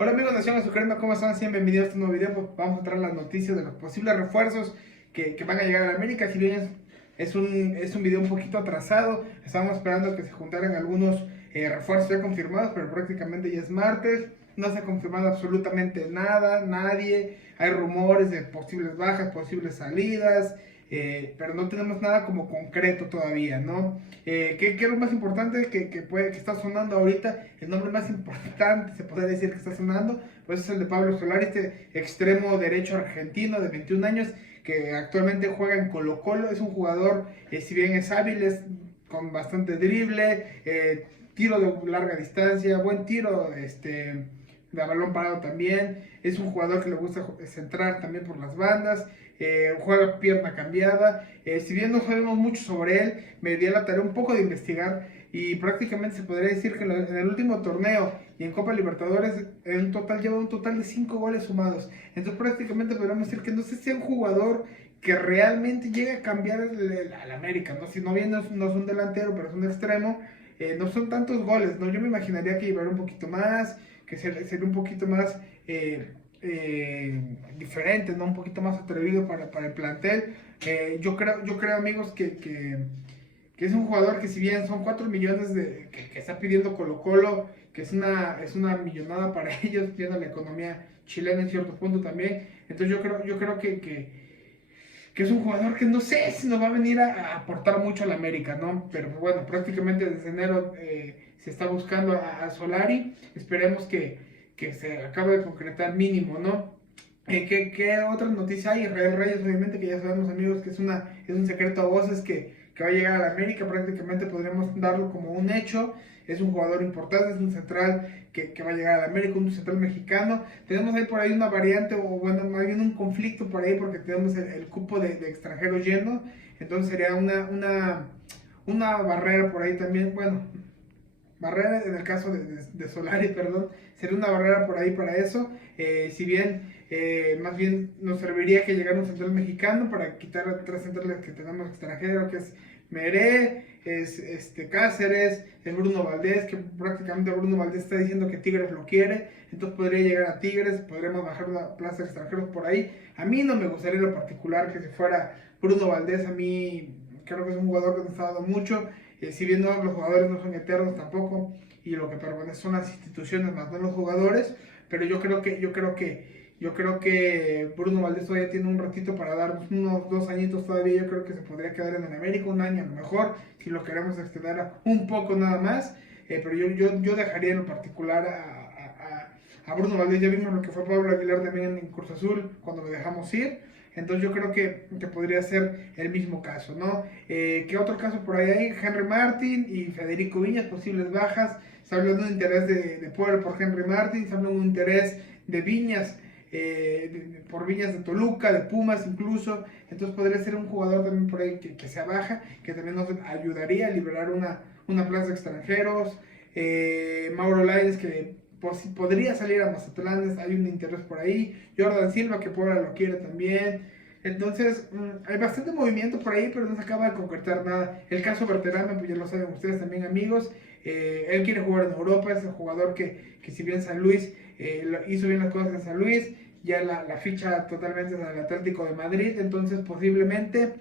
Hola amigos de Nación Azucarera, ¿cómo están? Sean bienvenidos a este nuevo video. Pues vamos a traer las noticias de los posibles refuerzos que van a llegar a la América. Si bien es un video un poquito atrasado, estábamos esperando que se juntaran algunos refuerzos ya confirmados, pero prácticamente ya es martes. No se ha confirmado absolutamente nada, nadie. Hay rumores de posibles bajas, posibles salidas, pero no tenemos nada como concreto todavía, ¿no? ¿Qué es lo más importante que está sonando ahorita? El nombre más importante, se podría decir, que está sonando, pues es el de Pablo Solari, este extremo derecho argentino de 21 años, que actualmente juega en Colo-Colo. Es un jugador, si bien es hábil, es con bastante drible, tiro de larga distancia, buen tiro, de balón parado también. Es un jugador que le gusta centrar también por las bandas. Juega pierna cambiada. Si bien no sabemos mucho sobre él, me di a la tarea un poco de investigar y prácticamente se podría decir que en el último torneo y en Copa Libertadores en total lleva un total de 5 goles sumados. Entonces prácticamente podríamos decir que no sé si es un jugador que realmente llega a cambiar al América, ¿no? Si no bien no es un delantero, pero es un extremo, no son tantos goles, ¿no? Yo me imaginaría que llevará un poquito más, que sería un poquito más diferente, ¿no? Un poquito más atrevido para el plantel. Yo creo amigos, que es un jugador que si bien son 4 millones que está pidiendo Colo Colo, que es una millonada para ellos, viendo la economía chilena en cierto punto también. Entonces yo creo que es un jugador que no sé si nos va a venir a aportar mucho a la América, ¿no? Pero bueno, prácticamente desde enero se está buscando a Solari. Esperemos que se acabe de concretar mínimo, ¿no? ¿Qué otra noticia hay? Israel Reyes, obviamente, que ya sabemos, amigos, que es un secreto a voces que va a llegar a la América. Prácticamente podríamos darlo como un hecho. Es un jugador importante, es un central que va a llegar a la América, un central mexicano. Tenemos ahí por ahí una variante, o bueno, más bien un conflicto por ahí, porque tenemos el cupo de extranjeros lleno. Entonces sería una barrera por ahí también. Bueno, barrera en el caso de Solari, perdón, sería una barrera por ahí para eso. Si bien, más bien nos serviría que llegara un central mexicano para quitar 3 centrales que tenemos extranjeros, que es Meré, es Cáceres, es Bruno Valdés, que prácticamente Bruno Valdés está diciendo que Tigres lo quiere. Entonces podría llegar a Tigres, podremos bajar la plaza de extranjeros por ahí. A mí no me gustaría en lo particular que si fuera Bruno Valdés. A mí creo que es un jugador que nos ha dado mucho. Si bien no, los jugadores no son eternos tampoco, y lo que permanece son las instituciones más no los jugadores. Pero yo creo que Bruno Valdés todavía tiene un ratito para darnos unos 2 añitos todavía. Yo creo que se podría quedar en el América un año a lo mejor, si lo queremos extender un poco nada más. Pero yo dejaría en lo particular a Bruno Valdés. Ya vimos lo que fue Pablo Aguilar también en Cruz Azul cuando lo dejamos ir. Entonces yo creo que podría ser el mismo caso, ¿no? ¿Qué otro caso por ahí hay? Henry Martin y Federico Viñas, posibles bajas. Se habla de un interés de Puebla por Henry Martin, se habla de un interés de Viñas, por Viñas de Toluca, de Pumas incluso. Entonces podría ser un jugador también por ahí que sea baja, que también nos ayudaría a liberar una plaza de extranjeros. Mauro Lainez, que podría salir a Mazatlán, hay un interés por ahí. Jordan Silva, que Puebla lo quiere también. Entonces, hay bastante movimiento por ahí, pero no se acaba de concretar nada. El caso Berterame, pues ya lo saben ustedes también, amigos. Él quiere jugar en Europa, es el jugador que si bien San Luis hizo bien las cosas en San Luis, ya la ficha totalmente es el Atlético de Madrid. Entonces, posiblemente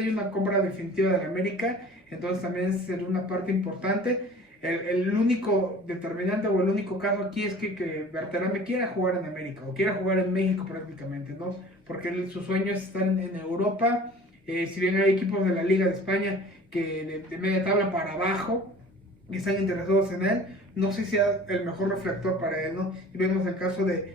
hay una compra definitiva de la América. Entonces, también sería una parte importante. El único determinante o el único caso aquí es que Berterame quiera jugar en América o quiera jugar en México prácticamente, ¿no? Porque su sueño es estar en Europa. Si bien hay equipos de la Liga de España que de media tabla para abajo que están interesados en él, no sé si sea el mejor reflector para él, ¿no? Y vemos el caso de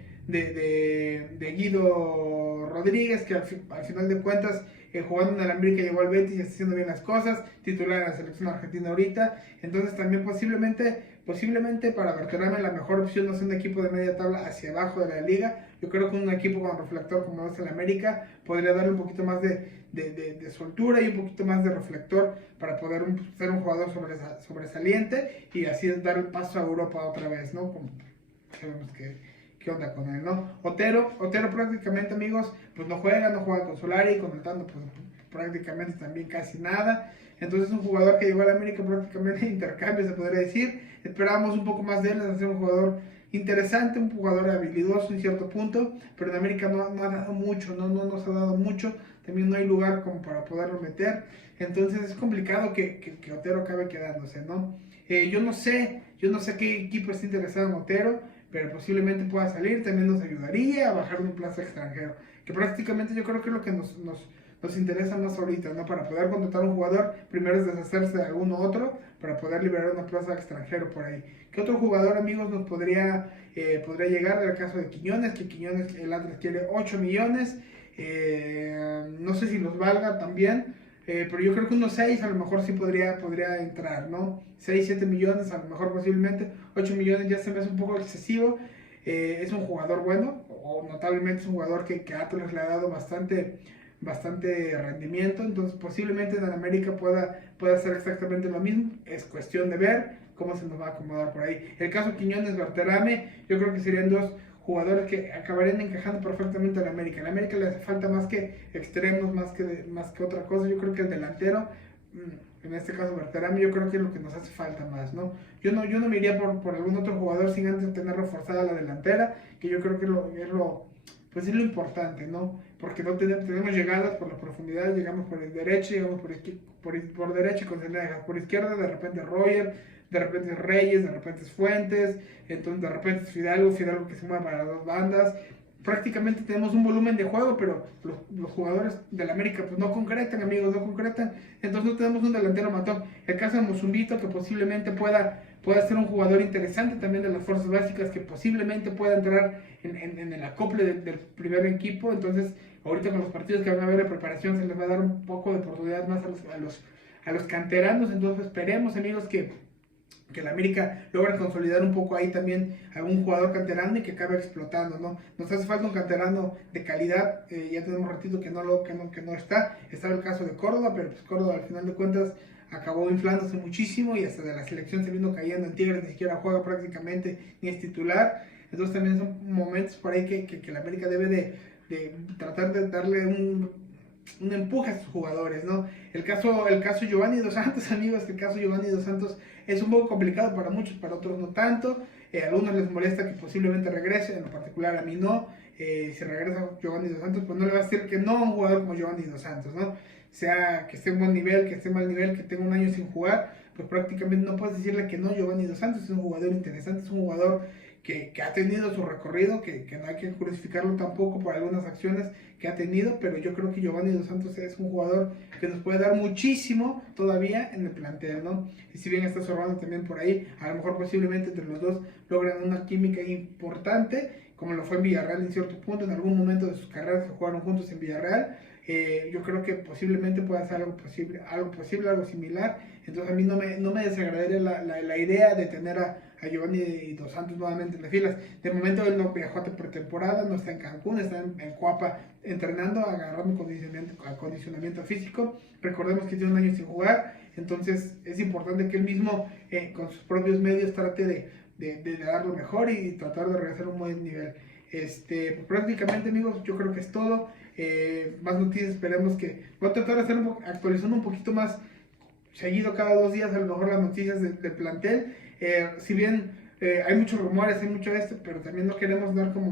Guido Rodríguez, que al final de cuentas, jugando en el América, llegó al Betis y está haciendo bien las cosas, titular en la selección argentina ahorita. Entonces también posiblemente para Berterame la mejor opción no es un equipo de media tabla hacia abajo de la liga. Yo creo que un equipo con reflector como es el América podría darle un poquito más de soltura y un poquito más de reflector para poder ser un jugador sobresaliente y así dar el paso a Europa otra vez, ¿no? Como sabemos qué onda con él, ¿no? Otero prácticamente, amigos, pues no juega con Solari, con el Tano, pues prácticamente también casi nada. Entonces es un jugador que llegó a la América prácticamente de intercambio, se podría decir. Esperábamos un poco más de él, es ser un jugador interesante, un jugador habilidoso en cierto punto, pero en América no ha dado mucho, no nos ha dado mucho, también no hay lugar como para poderlo meter, entonces es complicado que Otero acabe quedándose, ¿no? Yo no sé qué equipo está interesado en Otero, pero posiblemente pueda salir, también nos ayudaría a bajar un plazo extranjero, que prácticamente yo creo que es lo que nos interesa más ahorita, ¿no? Para poder contratar un jugador, primero es deshacerse de alguno otro, para poder liberar una plaza extranjero por ahí. ¿Qué otro jugador, amigos, nos podría llegar? El caso de Quiñones, que Quiñones, el Atlas quiere 8 millones, no sé si los valga también, pero yo creo que unos 6 a lo mejor sí podría entrar, ¿no? 6, 7 millones, a lo mejor posiblemente, 8 millones ya se me hace un poco excesivo. Es un jugador bueno, o notablemente es un jugador que Atlas le ha dado bastante rendimiento, entonces posiblemente en América pueda hacer exactamente lo mismo, es cuestión de ver cómo se nos va a acomodar por ahí. El caso Quiñones Berterame, yo creo que serían dos jugadores que acabarían encajando perfectamente en América. En América le hace falta más que extremos, más que otra cosa. Yo creo que el delantero, en este caso Berterame, yo creo que es lo que nos hace falta más, ¿no? Yo no me iría por algún otro jugador sin antes tener reforzada la delantera, que yo creo que pues es lo importante, ¿no? Porque no tenemos llegadas por la profundidad, llegamos por el derecho, llegamos por derecho y con Cenegas, por izquierda de repente Roger, de repente es Reyes, de repente es Fuentes, entonces de repente es Fidalgo que se mueve para las dos bandas. Prácticamente tenemos un volumen de juego, pero los jugadores del América pues no concretan, amigos, no concretan, entonces no tenemos un delantero matón. El caso de Mozumbito, que posiblemente pueda ser un jugador interesante también de las fuerzas básicas, que posiblemente pueda entrar en el acople del primer equipo, entonces ahorita con los partidos que van a haber de preparación se les va a dar un poco de oportunidad más a los canteranos, entonces esperemos, amigos, que el América logra consolidar un poco ahí también algún jugador canterano y que acabe explotando, ¿no? Nos hace falta un canterano de calidad, ya tenemos un ratito que no está el caso de Córdoba, pero pues Córdoba al final de cuentas acabó inflándose muchísimo y hasta de la selección se vino cayendo en Tigres, ni siquiera juega prácticamente ni es titular, entonces también son momentos por ahí que el América debe de tratar de darle un empuje a sus jugadores, ¿no? El caso Giovanni Dos Santos, amigos, el caso Giovanni Dos Santos es un poco complicado para muchos, para otros no tanto. A algunos les molesta que posiblemente regrese, en lo particular a mí no. Si regresa Giovanni Dos Santos, pues no le va a decir que no a un jugador como Giovanni Dos Santos, ¿no? Sea que esté en buen nivel, que esté en mal nivel, que tenga un año sin jugar, pues prácticamente no puedes decirle que no. Giovanni Dos Santos es un jugador interesante, es un jugador que ha tenido su recorrido, que no hay que crucificarlo tampoco por algunas acciones que ha tenido, pero yo creo que Giovanni Dos Santos es un jugador que nos puede dar muchísimo todavía en el plantel, ¿no? Y si bien está Sorrando también por ahí, a lo mejor posiblemente entre los dos logran una química importante, como lo fue en Villarreal en cierto punto, en algún momento de sus carreras que jugaron juntos en Villarreal. Yo creo que posiblemente pueda ser algo algo similar, entonces a mí no me desagradaría la idea de tener a Giovanni Dos Santos nuevamente en las filas. De momento él no viajó a pretemporada, no está en Cancún, está en Coapa entrenando, agarrando acondicionamiento físico. Recordemos que tiene un año sin jugar, entonces es importante que él mismo con sus propios medios trate de dar lo mejor y tratar de regresar a un buen nivel. Pues prácticamente, amigos, yo creo que es todo. Más noticias, esperemos que voy a tratar de hacer actualizando un poquito más seguido, cada 2 días a lo mejor las noticias del plantel. Si bien hay muchos rumores, hay mucho pero también no queremos dar como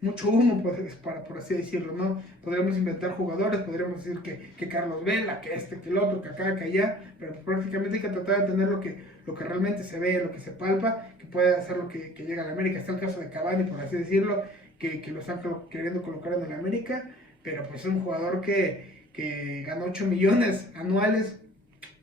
mucho humo, pues, por así decirlo, ¿no? Podríamos inventar jugadores, podríamos decir que Carlos Vela, que que el otro, que acá, que allá, pero prácticamente hay que tratar de tener lo que realmente se ve, lo que se palpa, que puede hacer lo que llega a la América. Está el caso de Cavani, por así decirlo, que lo están queriendo colocar en el América, pero pues es un jugador que gana 8 millones anuales.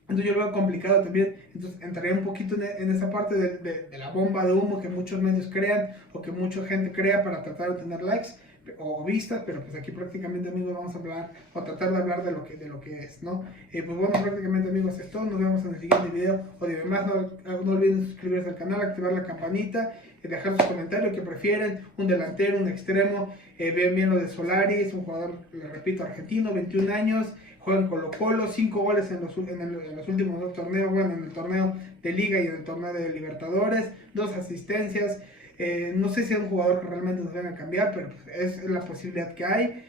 Entonces yo lo veo complicado también, entonces entraría un poquito en esa parte de la bomba de humo que muchos medios crean o que mucha gente crea para tratar de tener likes o vistas, pero pues aquí prácticamente, amigos, vamos a hablar o tratar de hablar de lo que es, ¿no? Pues bueno, prácticamente, amigos, es todo. Nos vemos en el siguiente video o de demás. No olviden suscribirse al canal, activar la campanita, dejar sus comentarios que prefieren, un delantero, un extremo. Vean bien lo de Solari, es un jugador, le repito, argentino, 21 años, juega en Colo-Colo, 5 goles en los últimos 2 torneos, bueno, en el torneo de Liga y en el torneo de Libertadores, 2 asistencias. No sé si es un jugador que realmente nos venga a cambiar, pero pues es la posibilidad que hay.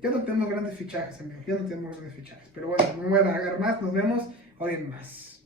Ya no tenemos grandes fichajes, amigos, ya no tenemos grandes fichajes. Pero bueno, no me voy a alargar más, nos vemos hoy en más.